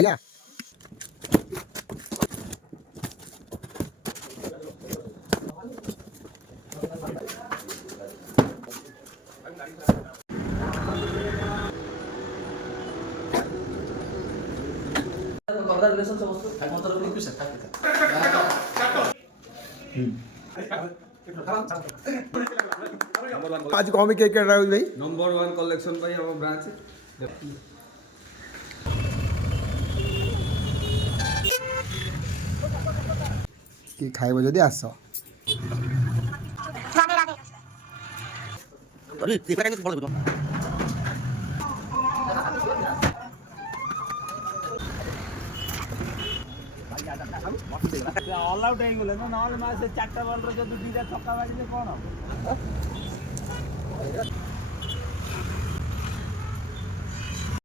आया आज comic cake कर रहा हूँ भाई नंबर 1 कलेक्शन भाई हम ब्रांच कि खाइब जदि आस ଅଲ୍ ଆଉଟ୍ ହେଇଗଲେ ନା ନହେଲେ ମା ସେ 4ଟା ବଲର ଯଦି 2ଟା ଛକା ମାରିଲେ କ'ଣ ହବ?